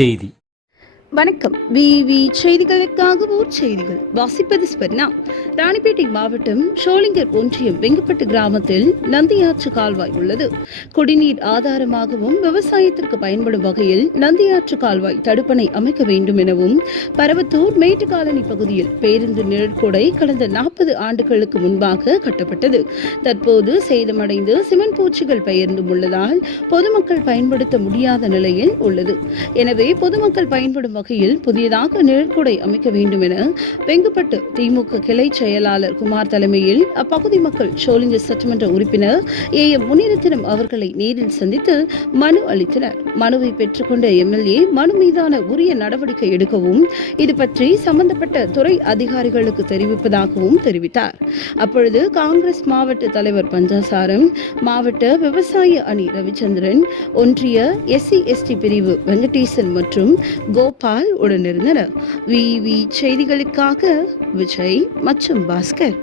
செய்தி. வணக்கம். விவி செய்திகளுக்காக ஊர் செய்திகள் வாசிப்பது ஸ்பர்ணா. ராணிப்பேட்டை மாவட்டம் ஷோலிங்கர் ஒன்றியம் வெங்கப்பட்டு கிராமத்தில் நந்தியாற்று கால்வாய் உள்ளது. குடிநீர் ஆதாரமாகவும் விவசாயத்திற்கு பயன்படும் வகையில் நந்தியாற்று கால்வாய் தடுப்பணை அமைக்க வேண்டும் எனவும், பரவத்தூர் மேட்டுக்காலனி பகுதியில் பேருந்து நிழற்குடை கடந்த 40 ஆண்டுகளுக்கு முன்பாக கட்டப்பட்டது. தற்போது சேதமடைந்து சிமெண்ட் பூச்சிகள் பெயர்ந்தும் உள்ளதால் பொதுமக்கள் பயன்படுத்த முடியாத நிலையில் உள்ளது. எனவே பொதுமக்கள் பயன்படும் வகையில் புதியதாக நிழற்குடை அமைக்க வேண்டும் என வெங்கப்பட்டு திமுக கிளை செயலாளர் குமார் தலைமையில் அப்பகுதி மக்கள் ஷோலிங்கர் சட்டமன்ற உறுப்பினர் AM முனிரத்தினம் அவர்களை நேரில் சந்தித்து மனு அளித்தனர். மனுவை பெற்றுக்கொண்ட MLA மனு மீதான உரிய நடவடிக்கை எடுக்கவும், இது பற்றி சம்பந்தப்பட்ட துறை அதிகாரிகளுக்கு தெரிவிப்பதாகவும் தெரிவித்தார். அப்பொழுது காங்கிரஸ் மாவட்ட தலைவர் பஞ்சாசாரம், மாவட்ட விவசாய அணி ரவிச்சந்திரன், ஒன்றிய SC/ST பிரிவு வெங்கடேசன் மற்றும் கோபால் உடனிருந்தனர். விவி செய்திகளுக்காக விஜய் மற்றும் பாஸ்கர்.